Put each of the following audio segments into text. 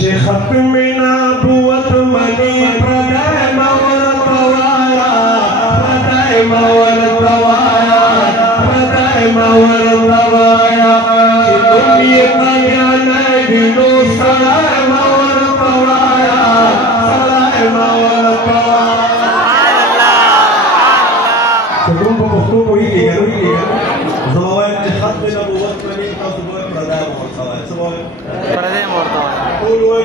खत्म नबूवत मनी प्रदय मवर तवाया प्रदय मवर तवाया प्रदय मवर तवाया दुनिया का ज्ञान बिनो सलाय मवर तवाया सलाय मवर तवाया तुम को ही लिया ज़वाज खत्म नबूवत money प्रदय मवर तवाया ज़वाज प्रदय मवर तवाया Uluai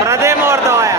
Pradaya Mortawaya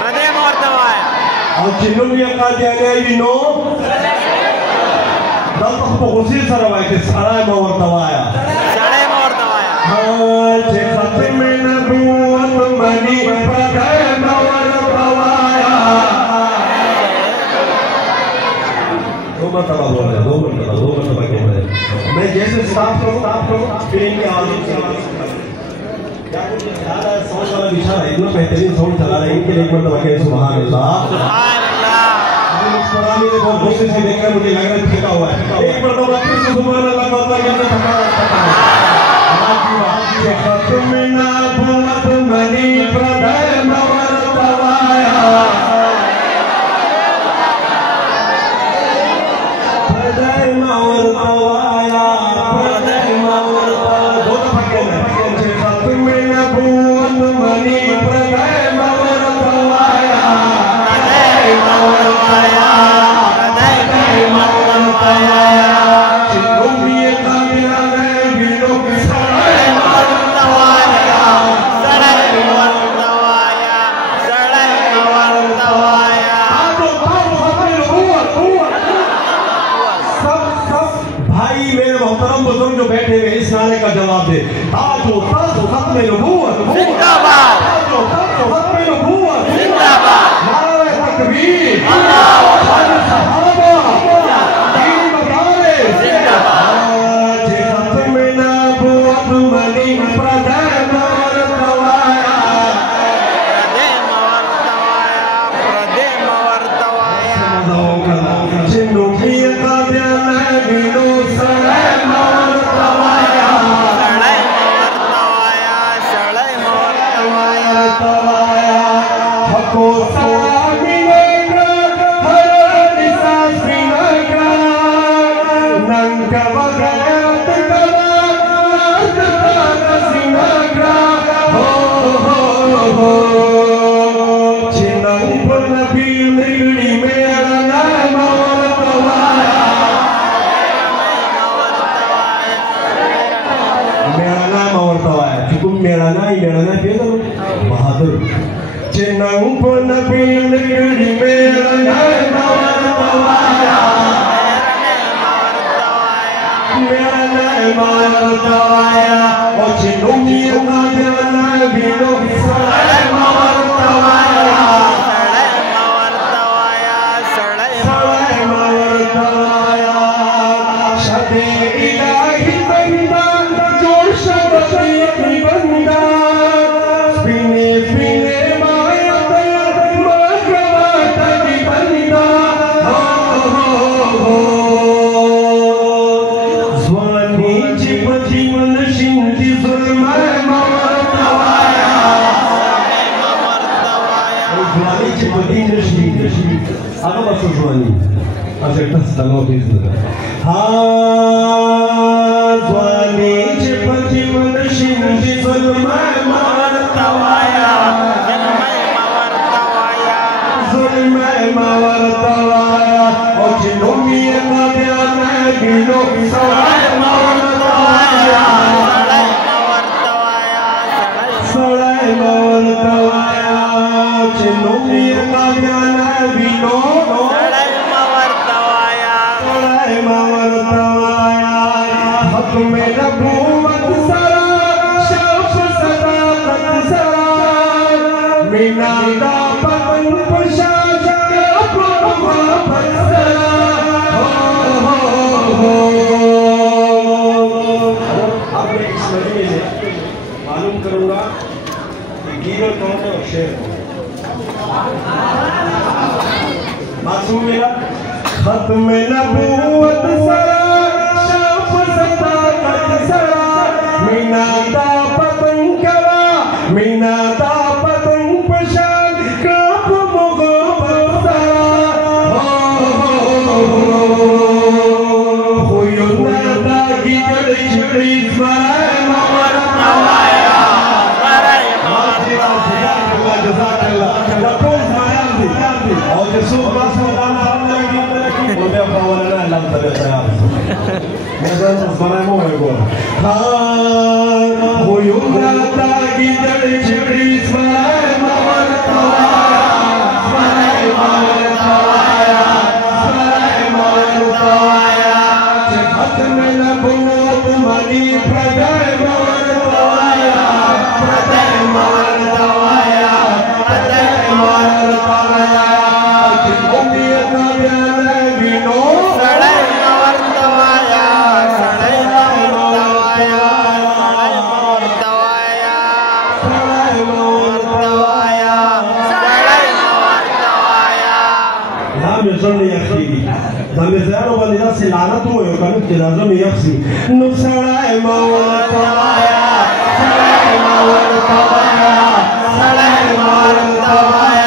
Pradaya Mortawaya और चिन्हों ये काटे आने इनो दाल तक पहुँची सारा वाइट सारा Mortawaya Shalay Mortawaya हाँ जे खाते में नबूवत मनी Pradaya Mortawaya दो मरतबा बोल रहे दो मरतबा बोल रहे मैं जैसे स्टाफ करूँ फिल्म की आवाज़ क्या कुछ ज़्यादा साउंड वाला दिशा है इतना बेहतरीन साउंड चला रहे हैं इनके लिए एक मरतबा कहें सुभान अल्लाह इस पुरानी ने बहुत गुस्से से देखकर मुझे लग रहा है थका हुआ है एक मरतबा फिर से सुभान अल्लाह का अल्लाह के अंदर थका है खत्म नबूवत मनी प्रदय मवर तवाया प्रदय मवर तवाया प्रदय मवर तवाया दो दफा कहना है खत्म नबूवत मनी प्रदय मवर तवाया प्रदय मवर तवाया प्रदय मवर तवाया चिन्हों का ज्ञान बिनो सड़य मवर तवाया Shalay Mortawaya Shalay Mortawaya भाई मेरे मोहतरम बुजुर्ग जो बैठे हुए इस नारे का जवाब दे ताजो ताजो खत्म नबूवत जिंदाबाद ताजो ताजो खत्म नबूवत जिंदाबाद नारे तकबीर अल्लाहु अकबर सहाबा दीन बगारे जिंदाबाद जे खत्म नबूवत मनी प्रदय मवर तवाया Pradaya Mortawaya चिन्हों की का ध्यान बिनो सड़य मवर तवाया Shalay Mortawaya Shalay Mortawaya तवाया हको सामिनेगा हर दिशा सिनेगा नंग वगैरत कला नाचता सिनेगा हो चिन्हों पर नबी निगड़ी मेरा नाम मवर तवाया मेरा नाम और तवाया चुकुम मेरा नाम पे तो बहादुर चिन्हों पर नबी निगड़ी मेरा नाम और तवाया मेरा नाम और तवाया और चिन्हों की का ज्ञान बिनो सड़य मवर तवाया Shalay Mortawaya Shalay सड़य मवर तवाया शबे इलाही बंदा जोश बसी बंदा स्पिने स्पिने माया मगवा तभी बंदा हो स्वामी जीव जीवन शिंदी जुल्माय मवर तवाया स्वामी जीव जीवन शिंदी अगर बस स्वामी अच्छा तस्तानो बीज हाँ स्वामी जीव जीवन शिंदी जुल्माय मवर तवाया जुल्माय मवर तवाया और जिन्हों की का ध्यान बिनो सड़य मवर तवाया सड़य मवर तवाया जिन्हों की का ध्यान बिनो सड़य मवर तवाया हक में नबूवत सरा शर्फ सदाकत सरा मीनादा पवन पुशा मोहब्बत सरा हो अब मैं इस महीने में मालूम करूंगा कि गीगर कौन है और शेर कौन है मासूम मेरा खत्म नबूवत सरा शर्फ सदा मीना दा पतंग पशान काप मोहब्बत होयोना दा गिजड़ छिड़ी स्मरण मवरतवाया स्मरण मवरतवाया जज़ाकल्लाह लकुम मायाती और यसूफ रासूलाना udah kawanan dalam tanda saya. Masa sebenarnya mau ego. Khan huyuga tagi dari ciri sebenarnya mawartawaya, sebenarnya mawartawaya, sebenarnya mawartawaya. Cepat menabuat mani pradai mawartawaya, pradai mawartawaya, pradai mawartawaya. Kemudian nabiya Zamezano balida silana tu yo kanu kidazo miyafsi nusara mawartawaya, sara mawartawaya, sara mawartawaya.